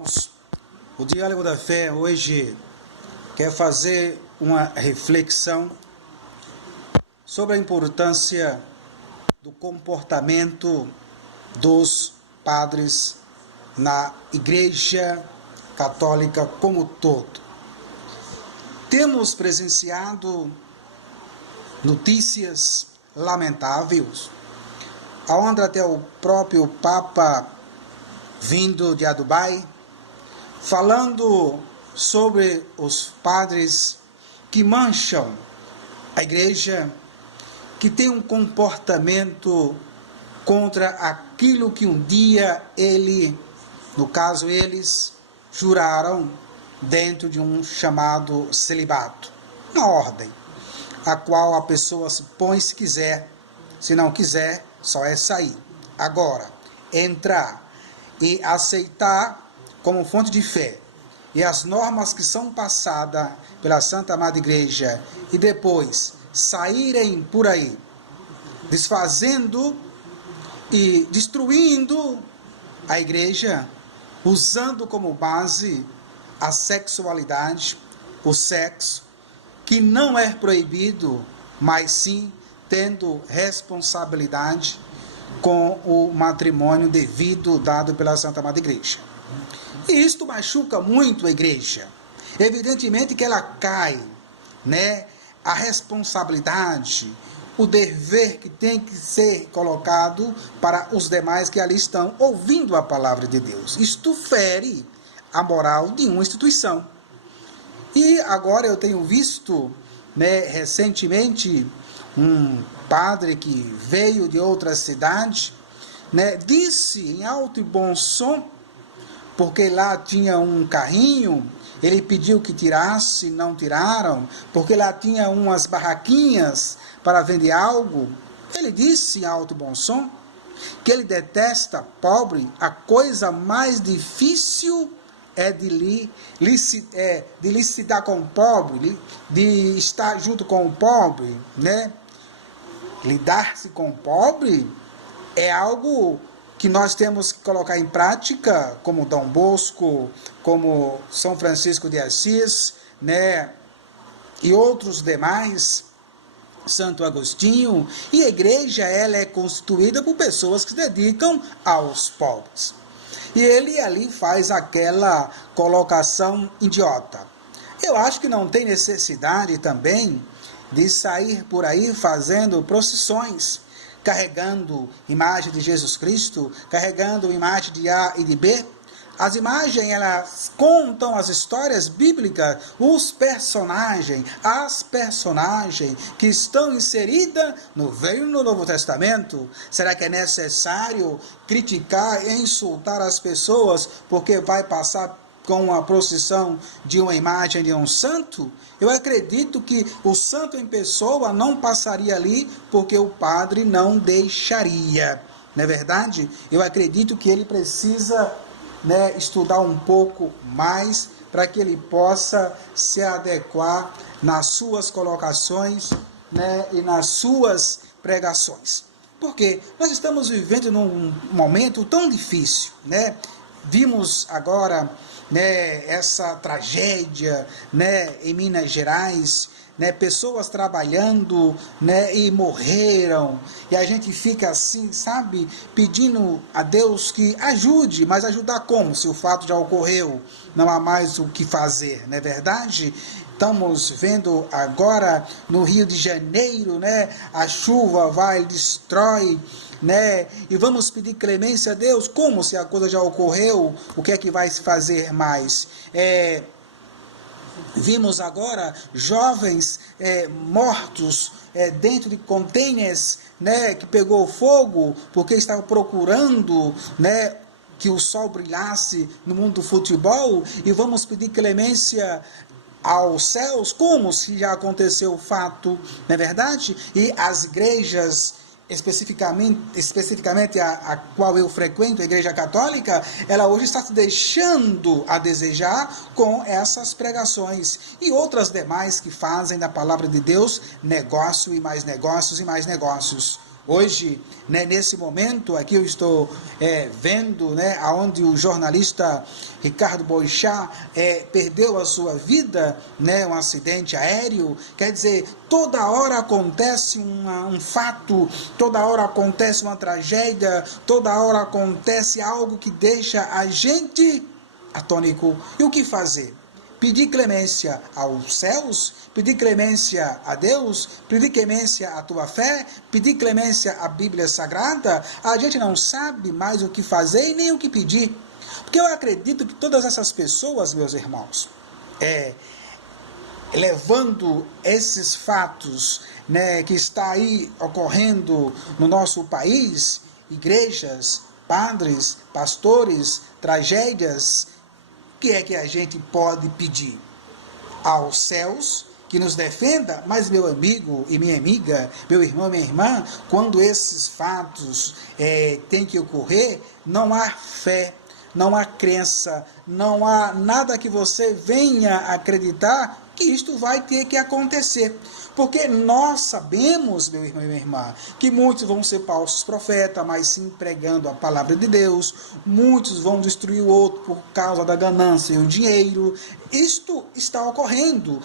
Irmãos, o Diálogo da Fé hoje quer fazer uma reflexão sobre a importância do comportamento dos padres na Igreja Católica como todo. Temos presenciado notícias lamentáveis, onde até o próprio Papa, vindo de Dubai, falando sobre os padres que mancham a igreja, que tem um comportamento contra aquilo que um dia eles juraram dentro de um chamado celibato. Uma ordem, a qual a pessoa se põe se quiser, se não quiser, só é sair. Agora, entrar e aceitar como fonte de fé e as normas que são passadas pela Santa Amada Igreja e depois saírem por aí desfazendo e destruindo a igreja, usando como base a sexualidade, o sexo, que não é proibido, mas sim tendo responsabilidade com o matrimônio devido dado pela Santa Amada Igreja. E isto machuca muito a igreja. Evidentemente que ela cai, a responsabilidade, o dever que tem que ser colocado para os demais que ali estão ouvindo a palavra de Deus. Isto fere a moral de uma instituição. E agora eu tenho visto, recentemente, um padre que veio de outra cidade, disse em alto e bom som, porque lá tinha um carrinho, ele pediu que tirasse, não tiraram, porque lá tinha umas barraquinhas para vender algo. Ele disse em alto e bom som que ele detesta pobre, a coisa mais difícil é de licitar com o pobre, de estar junto com o pobre, Lidar-se com o pobre é algo que nós temos que colocar em prática, como Dom Bosco, como São Francisco de Assis, e outros demais, Santo Agostinho. E a igreja, ela é constituída por pessoas que se dedicam aos pobres. E ele ali faz aquela colocação idiota. Eu acho que não tem necessidade também de sair por aí fazendo procissões, carregando imagem de Jesus Cristo, carregando imagem de A e de B. As imagens, elas contam as histórias bíblicas, os personagens, as personagens que estão inseridas no Velho e no Novo Testamento. Será que é necessário criticar e insultar as pessoas porque vai passar com a procissão de uma imagem de um santo? Eu acredito que o santo em pessoa não passaria ali porque o padre não deixaria. Não é verdade? Eu acredito que ele precisa estudar um pouco mais para que ele possa se adequar nas suas colocações e nas suas pregações. Porque nós estamos vivendo num momento tão difícil, Vimos agora essa tragédia em Minas Gerais, pessoas trabalhando e morreram, e a gente fica assim, pedindo a Deus que ajude, mas ajudar como? Se o fato já ocorreu, não há mais o que fazer, não é verdade? Estamos vendo agora no Rio de Janeiro, a chuva vai, destrói, e vamos pedir clemência a Deus, como se a coisa já ocorreu, o que é que vai se fazer mais? Vimos agora jovens mortos dentro de contêineres, que pegou fogo porque estavam procurando, que o sol brilhasse no mundo do futebol, e vamos pedir clemência aos céus, como se já aconteceu o fato, não é verdade? E as igrejas, especificamente a qual eu frequento, a Igreja Católica, ela hoje está se deixando a desejar com essas pregações e outras demais que fazem da palavra de Deus negócio e mais negócios e mais negócios. Hoje, né, nesse momento, aqui eu estou vendo, né, onde o jornalista Ricardo Boixá perdeu a sua vida, né, um acidente aéreo. Quer dizer, toda hora acontece um fato, toda hora acontece uma tragédia, toda hora acontece algo que deixa a gente atônico. E o que fazer? Pedir clemência aos céus, pedir clemência a Deus, pedir clemência à tua fé, pedir clemência à Bíblia Sagrada. A gente não sabe mais o que fazer e nem o que pedir. Porque eu acredito que todas essas pessoas, meus irmãos, levando esses fatos, né, que está aí ocorrendo no nosso país, igrejas, padres, pastores, tragédias, o que é que a gente pode pedir? Aos céus que nos defenda, mas meu amigo e minha amiga, meu irmão e minha irmã, quando esses fatos têm que ocorrer, não há fé, não há crença, não há nada que você venha acreditar que isto vai ter que acontecer. Porque nós sabemos, meu irmão e minha irmã, que muitos vão ser falsos profetas, mas sim pregando a palavra de Deus. Muitos vão destruir o outro por causa da ganância e o dinheiro. Isto está ocorrendo.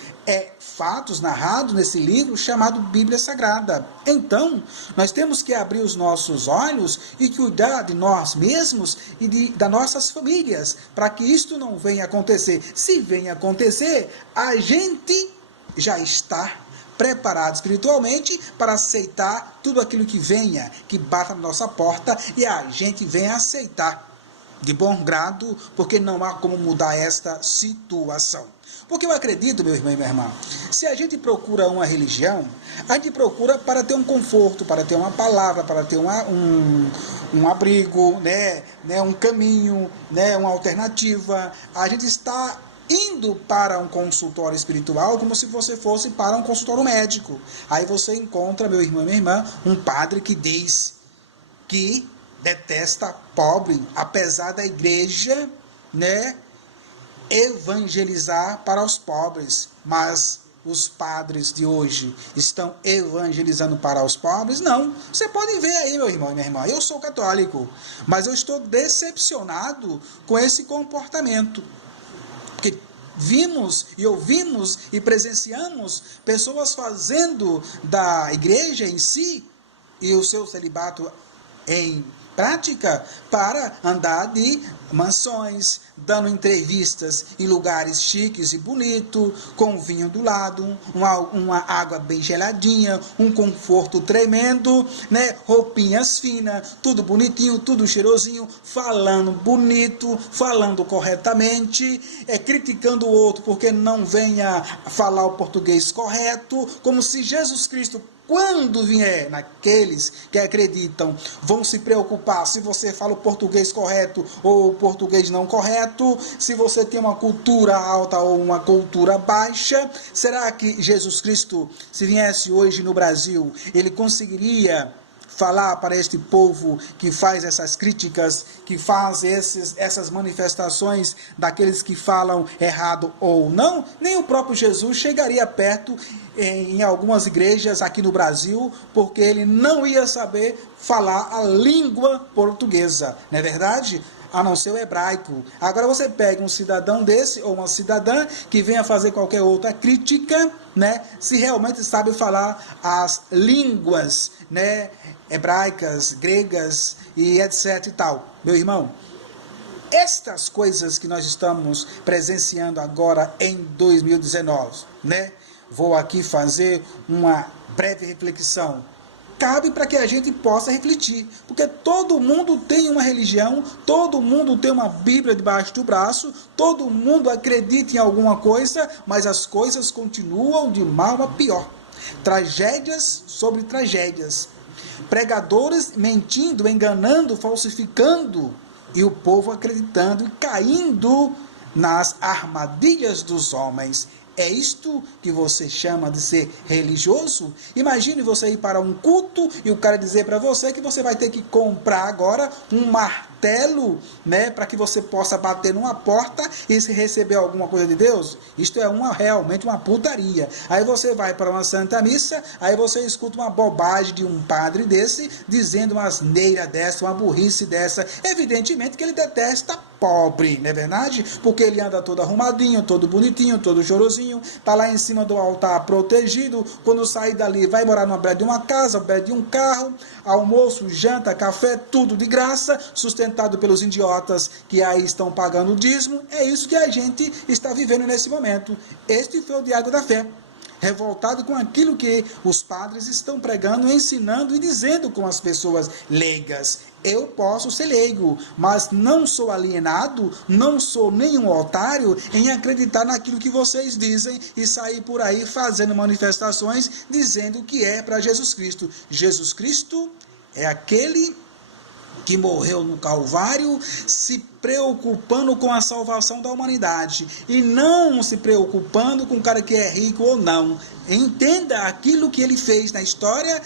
Fatos narrados nesse livro chamado Bíblia Sagrada. Então, nós temos que abrir os nossos olhos e cuidar de nós mesmos e das nossas famílias, para que isto não venha acontecer. Se venha acontecer, a gente já está preparado espiritualmente para aceitar tudo aquilo que venha, que bata na nossa porta, e a gente venha aceitar de bom grado, porque não há como mudar esta situação. Porque eu acredito, meu irmão e minha irmã, se a gente procura uma religião, a gente procura para ter um conforto, para ter uma palavra, para ter um abrigo, né, um caminho, né, uma alternativa. A gente está indo para um consultório espiritual como se você fosse para um consultório médico. Aí você encontra, meu irmão e minha irmã, um padre que diz que detesta pobre, apesar da igreja, né, evangelizar para os pobres. Mas os padres de hoje estão evangelizando para os pobres? Não. Você pode ver aí, meu irmão e minha irmã, eu sou católico, mas eu estou decepcionado com esse comportamento. Porque vimos e ouvimos e presenciamos pessoas fazendo da igreja em si e o seu celibato em prática para andar de mansões, dando entrevistas em lugares chiques e bonitos, com vinho do lado, uma água bem geladinha, um conforto tremendo, né? Roupinhas finas, tudo bonitinho, tudo cheirosinho, falando bonito, falando corretamente, criticando o outro porque não venha falar o português correto, como se Jesus Cristo, quando vier, naqueles que acreditam, vão se preocupar se você fala o português correto ou o português não correto, se você tem uma cultura alta ou uma cultura baixa. Será que Jesus Cristo, se viesse hoje no Brasil, ele conseguiria falar para este povo que faz essas críticas, que faz essas manifestações daqueles que falam errado ou não? Nem o próprio Jesus chegaria perto em algumas igrejas aqui no Brasil, porque ele não ia saber falar a língua portuguesa, não é verdade? A não ser o hebraico. Agora você pega um cidadão desse, ou uma cidadã, que venha fazer qualquer outra crítica, né, se realmente sabe falar as línguas, né, hebraicas, gregas e etc e tal. Meu irmão, estas coisas que nós estamos presenciando agora em 2019, né, vou aqui fazer uma breve reflexão. Cabe para que a gente possa refletir, porque todo mundo tem uma religião, todo mundo tem uma Bíblia debaixo do braço, todo mundo acredita em alguma coisa, mas as coisas continuam de mal a pior. Tragédias sobre tragédias, pregadores mentindo, enganando, falsificando, e o povo acreditando e caindo nas armadilhas dos homens. É isto que você chama de ser religioso? Imagine você ir para um culto e o cara dizer para você que você vai ter que comprar agora um martelo, né, para que você possa bater numa porta e receber alguma coisa de Deus. Isto é realmente uma putaria. Aí você vai para uma Santa Missa, aí você escuta uma bobagem de um padre desse, dizendo uma asneira dessa, uma burrice dessa. Evidentemente que ele detesta pobre, não é verdade? Porque ele anda todo arrumadinho, todo bonitinho, todo chorosinho, tá lá em cima do altar protegido, quando sair dali vai morar numa beira de uma casa, beira de um carro, almoço, janta, café, tudo de graça, sustentado pelos idiotas que aí estão pagando o dízimo. É isso que a gente está vivendo nesse momento. Este foi o Diário da Fé, revoltado com aquilo que os padres estão pregando, ensinando e dizendo com as pessoas leigas. Eu posso ser leigo, mas não sou alienado, não sou nenhum otário em acreditar naquilo que vocês dizem e sair por aí fazendo manifestações dizendo que é para Jesus Cristo. Jesus Cristo é aquele que morreu no Calvário, se preocupando com a salvação da humanidade e não se preocupando com o cara que é rico ou não. Entenda aquilo que ele fez na história,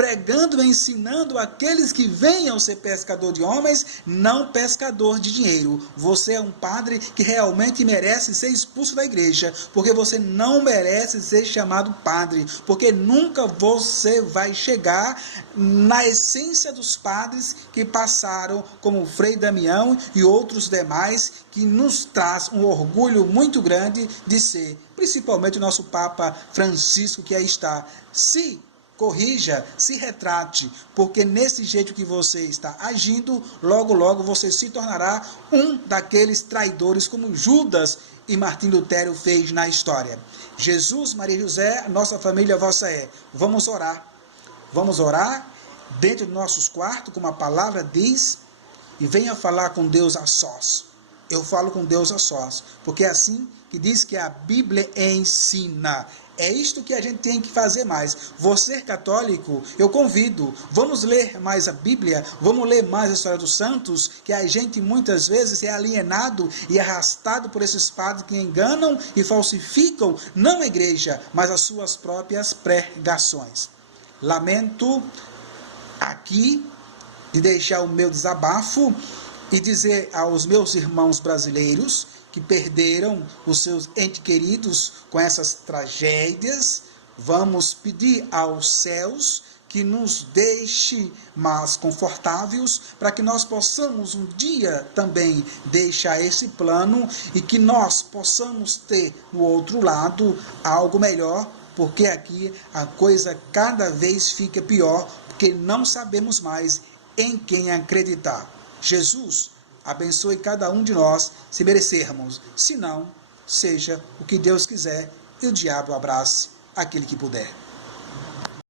pregando e ensinando aqueles que venham ser pescador de homens, não pescador de dinheiro. Você é um padre que realmente merece ser expulso da igreja, porque você não merece ser chamado padre, porque nunca você vai chegar na essência dos padres que passaram, como Frei Damião e outros demais, que nos traz um orgulho muito grande de ser, principalmente o nosso Papa Francisco, que aí está. Se corrija, se retrate, porque nesse jeito que você está agindo, logo, logo você se tornará um daqueles traidores como Judas e Martim Lutero fez na história. Jesus, Maria e José, nossa família vossa é. Vamos orar. Vamos orar dentro dos nossos quartos, como a palavra diz, e venha falar com Deus a sós. Eu falo com Deus a sós, porque é assim que diz que a Bíblia ensina. É isto que a gente tem que fazer mais. Você católico, eu convido, vamos ler mais a Bíblia, vamos ler mais a história dos santos, que a gente muitas vezes é alienado e arrastado por esses padres que enganam e falsificam, não a igreja, mas as suas próprias pregações. Lamento aqui de deixar o meu desabafo e dizer aos meus irmãos brasileiros que perderam os seus entes queridos com essas tragédias, vamos pedir aos céus que nos deixe mais confortáveis, para que nós possamos um dia também deixar esse plano e que nós possamos ter no outro lado algo melhor, porque aqui a coisa cada vez fica pior, porque não sabemos mais em quem acreditar. Jesus abençoe cada um de nós, se merecermos. Se não, seja o que Deus quiser e o diabo abrace aquele que puder.